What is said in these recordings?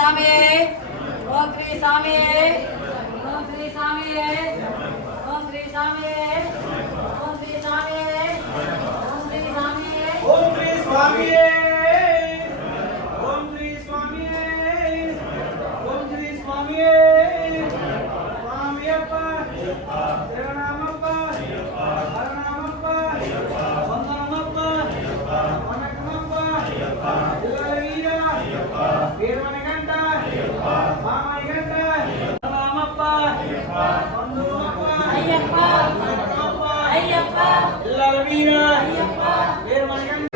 స్వామి ఓం శ్రీ స్వామి ఓం శ్రీ స్వామి ఓం శ్రీ స్వామి ఓం శ్రీ స్వామి ఓం శ్రీ స్వామి ఓం శ్రీ స్వామి ఓం శ్రీ స్వామి ఓం శ్రీ స్వామి స్వామియప్ప శరణమప్ప హరణమప్ప వందనమప్ప వనకమప్ప వీర వీరమణికంఠ మామణికంఠ రామప్ప వందుమప్ప అయ్యప్ప అయ్యప్ప వీర అయ్యప్ప వీరమణికంఠ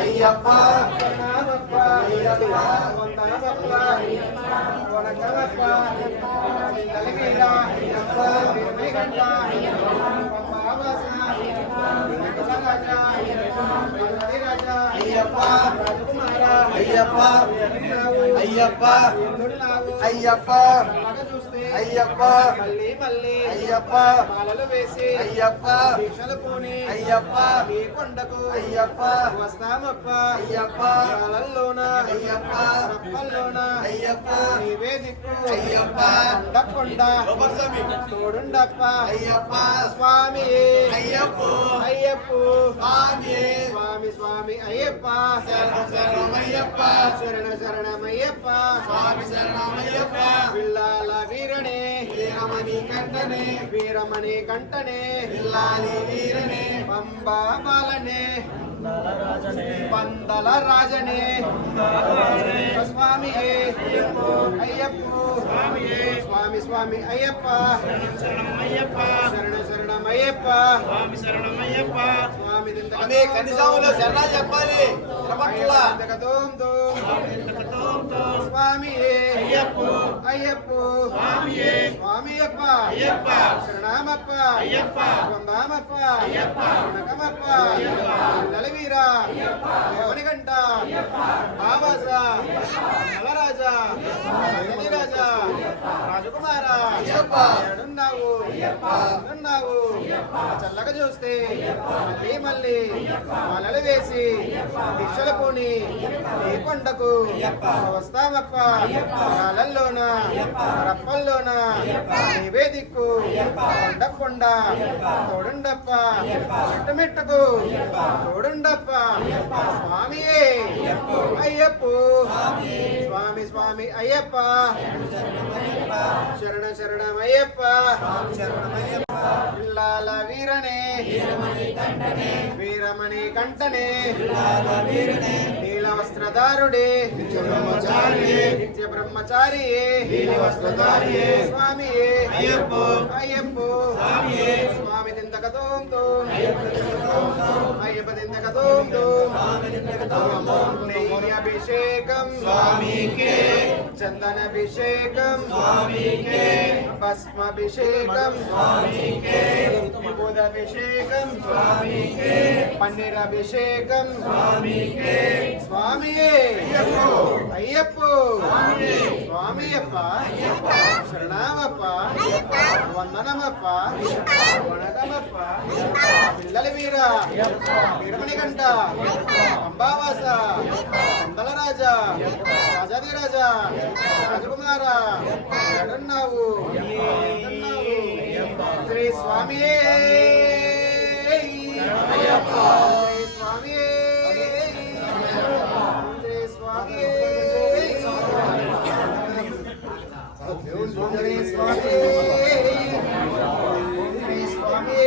అయ్యప్ప నామప్ప అయ్యప్ప వందనమప్ప వనకమప్ప కలిగిరా అయ్యప్ప వీరమణికంఠ పంబావాస రాజా అయ్యప్ప రాజకుమార అయ్యప్ప అయ్యప్ప అయ్యప్ప అయ్యప్ప మళ్ళీ మళ్ళీ అయ్యప్ప మాలలు వేసి అయ్యప్ప దీక్షలు పోని అయ్యప్ప ఈ కొండకు అయ్యప్ప వస్తామప్ప అయ్యప్ప మాలల్లోన అయ్యప్ప రప్పల్లోన అయ్యప్ప నీవే దిక్కు అయ్యప్ప కొండ తోడుండప్ప అయ్యప్ప స్వామి అయ్యప్ప అయ్యప్ప స్వామి స్వామి స్వామి అయ్యప్ప శరణమయ్యప్ప శరణ శరణమయ్యప్ప స్వామి శరణమయ్యప్ప విల్లాల వీరనే వీరమణి కంఠనే వీరమణి కంఠనే విల్లాలి వీరనే పంబా బాలనే పందల రాజనే స్వామి అయ్యప్ప స్వామి స్వామి అయ్యప్ప శరణమయ్యప్ప శరణ శరణమయ్యప్ప స్వామి శరణమయ్యప్ప స్వామి కనిజాములో శరణాలు చెప్పాలి స్వామి అయ్యప్ప అయ్యప్ప స్వామి స్వామియప్ప అయ్యప్ప శరణమప్ప అయ్యప్ప వందామప్ప అయ్యప్ప నకమప్ప నలవీర యవనికంఠ బాబాస నలరాజా రాజా రాజకుమార ఎడున్నావు ఎడున్నావు చల్లగా చూస్తే మళ్ళీ మళ్ళీ మాలలు వేసి దీక్షలు పోని ఏ కొండకు వస్తామప్ప కాలల్లోన రప్పల్లోన నీవే దిక్కు కొండ తోడుండప్ప మెట్టుకు తోడుండప్ప స్వామియే అయ్యప్ప స్వామి స్వామి అయ్యప్ప శరణ శరణమయ్యప్ప పిల్లాల వీరనే వీరమణి కంఠనే నీల వస్త్రధారుడే నిత్య బ్రహ్మచారియే స్వామియే అయ్యప్ప అయ్యప్ప స్వామి దిందకతోంతో అయ్యప్ప దిందకతోంతో అభిషేకం స్వామికే చందనాభిషేకం స్వామికే భస్మాభిషేకం స్వామికే విభూదాభిషేకం స్వామికే పన్నీరాభిషేకం స్వామికే స్వామియే అయ్యప్ప స్వామియప్ప శరణమప్ప వందనమప్ప వణకమప్ప పిల్లల వీర వీరమణికంఠ అంబావాస అందల రాజా రాజాది రాజా రాజకుమార ఎడున్నావు శ్రీ స్వామియే శ్రీ స్వామియే శ్రీ స్వామి శ్రీ స్వామి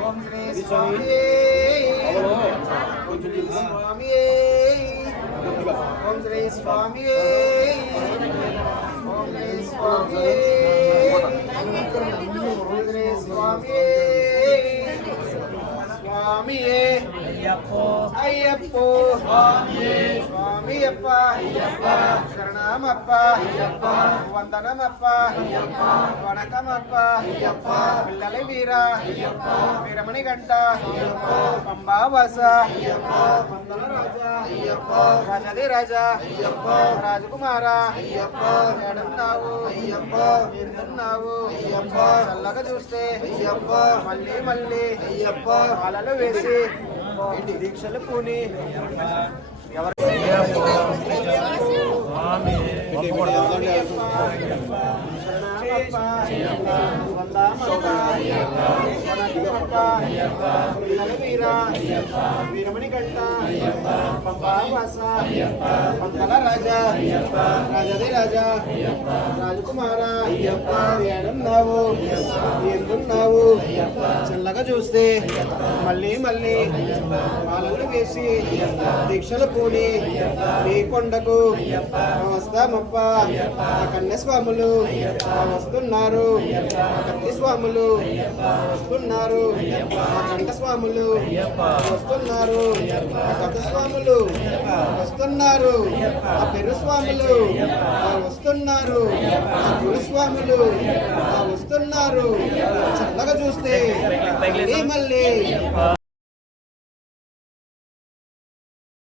ఓం శ్రీ స్వామి స్వామి ఓం శ్రీ స్వామి ఓం శ్రీ స్వామి ఓం శ్రీ స్వామి స్వామియే అయ్యప్పో స్వామియప్ప శరణమప్ప వందనమప్ప వణకమప్ప పిల్లల వీర వీరమణి గంట పంబావాస వందన రాజా రాజాది రాజా రాజకుమార ఏడున్నావు ఎందున్నావు చల్లగా చూస్తే మళ్ళీ మళ్ళీ వాళ్ళలో వేసి దీక్షలు పూని ఎవరు వీరమణి గంట పంబావాస పంతల రాజా రాజాది రాజా రాజకుమార ఏడున్నావు ఎందున్నావు చల్లగా చూస్తే మళ్ళీ మళ్ళీ వాళ్ళను వేసి దీక్షలు పూని మీ కొండకు వస్తామప్ప కన్య స్వాములు వస్తున్నారు కత్తి స్వాములు వస్తున్నారు కంఠ స్వాములు వస్తున్నారు కథ స్వాములు వస్తున్నారు పెరు స్వాములు వస్తున్నారు గురుస్వాములు వస్తున్నారు చల్లగా చూస్తే మళ్ళీ